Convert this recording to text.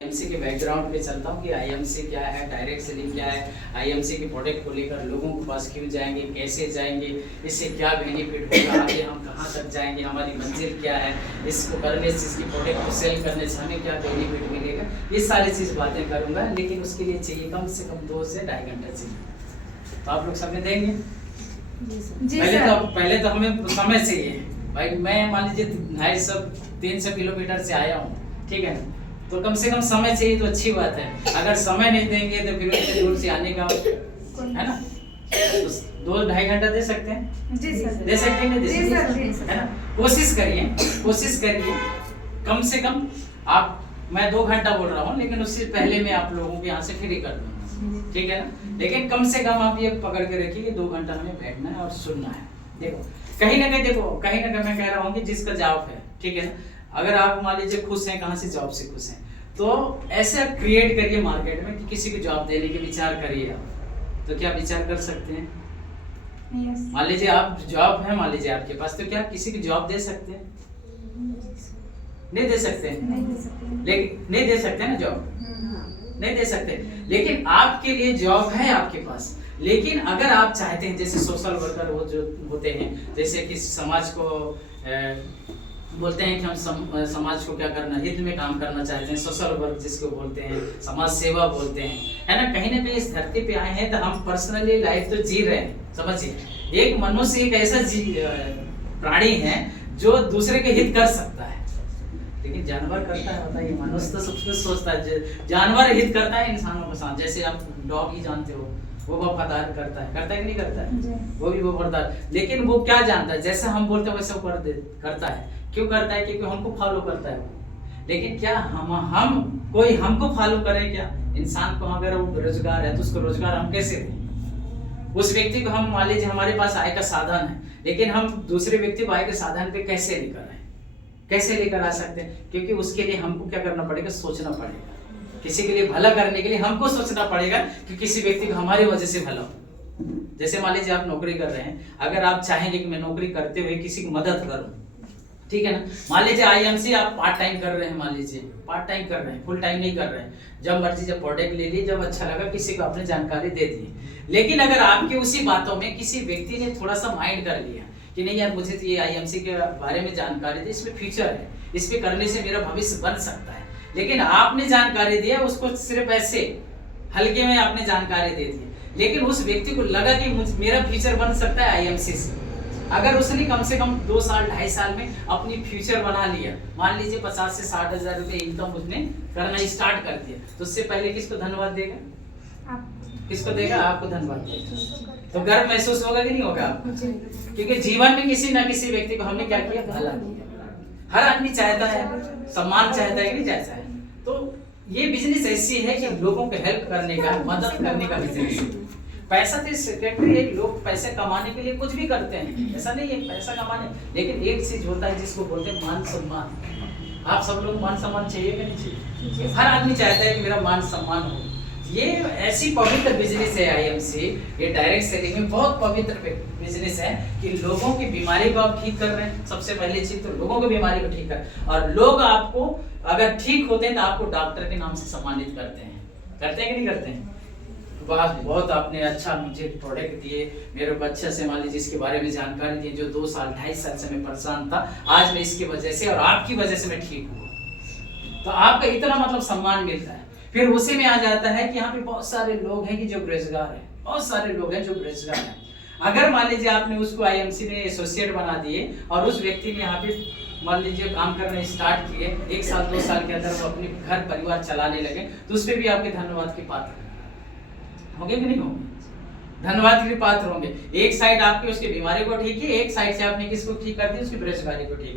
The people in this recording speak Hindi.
आईएमसी के बैकग्राउंड पे चलता हूँ कि आईएमसी क्या है, डायरेक्ट सेलिंग क्या है, आईएमसी के प्रोडक्ट को लेकर लोगों के पास क्यों जाएंगे, कैसे जाएंगे, इससे क्या बेनिफिट होगा, आगे हम कहाँ तक जाएंगे, हमारी मंजिल क्या है, इसको करने से, इसकी प्रोडक्ट को सेल करने से हमें क्या बेनिफिट मिलेगा, ये सारी चीज़ बातें करूँगा। लेकिन उसके लिए चाहिए कम से कम 2 से ढाई घंटा चाहिए। तो आप लोग समय देंगे? पहले तो हमें समय चाहिए भाई। मैं मान लीजिए 250-300 किलोमीटर से आया हूँ, ठीक है, तो कम से कम समय चाहिए, तो अच्छी बात है। अगर समय नहीं देंगे तो फिर इतने दूर से आने का है ना, तो 2-2.5 घंटा दे सकते हैं। जी सर, दे सकते हैं, दे सकते हैं, है ना। कोशिश करिए कम से कम आप, मैं 2 घंटा बोल रहा हूँ, लेकिन उससे पहले मैं आप लोगों के यहाँ से फ्री कर दूँगा, ठीक है ना। लेकिन कम से कम आप ये पकड़ के रखिए कि 2 घंटा हमें बैठना है और सुनना है। देखो कहीं ना कहीं मैं कह रहा हूँ कि जिसका जॉब है, ठीक है ना, अगर आप मान लीजिए खुश हैं, कहाँ से जॉब से खुश हैं, तो ऐसा क्रिएट करिए मार्केट में कि किसी को जॉब देने के विचार करिए आप। तो क्या विचार कर सकते हैं? मान लीजिए आप जॉब है, मान लीजिए आपके पास, तो क्या किसी की जॉब दे सकते हैं? नहीं दे सकते, लेकिन नहीं दे सकते ना जॉब, नहीं दे सकते। लेकिन आपके लिए जॉब है आपके पास। लेकिन अगर आप चाहते हैं, जैसे सोशल वर्कर वो जो होते हैं, जैसे कि समाज को बोलते हैं कि हम समाज को क्या करना, हित में काम करना चाहते हैं, सोशल वर्क जिसको बोलते हैं, समाज सेवा बोलते हैं, है ना। कहीं ना कहीं इस धरती पे आए हैं तो हम पर्सनली लाइफ तो जी रहे हैं, समझिए। एक मनुष्य एक ऐसा प्राणी है जो दूसरे के हित कर सकता है, लेकिन जानवर करता है, बताइए। मनुष्य तो सब कुछ सोचता है, जानवर हित करता है इंसानों के साथ। जैसे आप डॉग ही जानते हो, वो वफादार करता है कि नहीं करता है? वो भी वफादार, लेकिन वो क्या जानता है, जैसे हम बोलते हैं वैसे वो करता है। क्यों करता है? क्योंकि हमको फॉलो करता है वो। लेकिन क्या हम कोई हमको फॉलो करे क्या? इंसान को अगर वो बेरोजगार है तो उसको रोजगार हम कैसे दें? उस व्यक्ति को हम, मान लीजिए हमारे पास आय का साधन है, लेकिन हम दूसरे व्यक्ति को आय के साधन पे कैसे लेकर आए, कैसे लेकर आ सकते हैं? क्योंकि उसके लिए हमको क्या करना पड़ेगा, सोचना पड़ेगा। किसी के लिए भला करने के लिए हमको सोचना पड़ेगा कि किसी व्यक्ति को हमारी वजह से भला हो। जैसे मान लीजिए आप नौकरी कर रहे हैं, अगर आप चाहेंगे कि मैं नौकरी करते हुए किसी की मदद करूं, ठीक है ना। मान लीजिए आईएमसी आप पार्ट टाइम कर रहे हैं, मान लीजिए पार्ट टाइम कर रहे हैं, फुल टाइम नहीं कर रहे हैं। जब मर्जी, जब प्रोडक्ट ले लिए, जब अच्छा लगा किसी को आपने जानकारी दे दी। लेकिन अगर आपके उसी बातों में किसी व्यक्ति ने थोड़ा सा माइंड कर लिया कि नहीं यार, मुझे तो ये आईएमसी के बारे में जानकारी दी, इसमें फ्यूचर है, इस पे करने से मेरा भविष्य बन सकता है, लेकिन आपने जानकारी दिया उसको, सिर्फ ऐसे हल्के में आपने जानकारी दे दी, लेकिन उस व्यक्ति को लगा कि मेरा फ्यूचर बन सकता है आईएमसी से। अगर उसने कम से कम 2 साल 2.5 साल में अपनी फ्यूचर बना लिया, मान लीजिए 50 से 60 हजार रुपए इनकम उसने करना स्टार्ट कर दिया, तो उससे पहले किसको धन्यवाद देगा? किसको देगा? आपको धन्यवाद देगा। तो गर्व महसूस होगा कि नहीं होगा आपको? क्योंकि जीवन में किसी ना किसी व्यक्ति को हमने क्या किया, भला किया। हर आदमी चाहता है, सम्मान चाहता है कि नहीं चाहता है? तो ये बिजनेस ऐसी है कि लोगों को हेल्प करने का, मदद करने का बिजनेस है। पैसा तो सेकेंडरी है, लोग पैसे कमाने के लिए कुछ भी करते हैं, ऐसा नहीं है पैसा कमाने, लेकिन एक चीज होता है जिसको बोलते हैं मान सम्मान। आप सब लोग मान सम्मान चाहिए कि नहीं चाहिए? हर आदमी चाहता है कि मेरा मान सम्मान हो। ये ऐसी पवित्र बिजनेस है आईएमसी, ये डायरेक्ट सेलिंग में बहुत पवित्र बिजनेस है कि लोगों की बीमारी को आप ठीक कर रहे हैं। सबसे पहली चीज तो लोगों की बीमारी को ठीक कर, और लोग आपको अगर ठीक होते हैं तो आपको डॉक्टर के नाम से सम्मानित करते हैं कि नहीं करते हैं? बहुत आपने अच्छा मुझे प्रोडक्ट दिए, मेरे को अच्छा से मान लीजिए इसके बारे में जानकारी दी, जो 2 साल 2.5 साल से मैं परेशान था, आज मैं इसकी वजह से और आपकी वजह से मैं ठीक हुआ। तो आपका इतना मतलब सम्मान मिलता है। फिर उसी में आ जाता है कि यहाँ पे बहुत सारे लोग हैं कि जो बेरोजगार हैं, बहुत सारे लोग हैं जो बेरोजगार हैं। अगर मान लीजिए आपने उसको आईएमसी में एसोसिएट बना दिए और उस व्यक्ति ने यहाँ पे मान लीजिए काम करना स्टार्ट किए, 1 साल 2 साल के अंदर वो अपने घर परिवार चलाने लगे, तो उस पर भी आपके धन्यवाद के पात्र होंगे कि नहीं होंगे? धन्यवाद के पात्र होंगे। एक साइड आपके उसकी बीमारी को ठीक है, एक साइड से आपने किसको ठीक कर दी, उसकी बेरोजगारी को ठीक।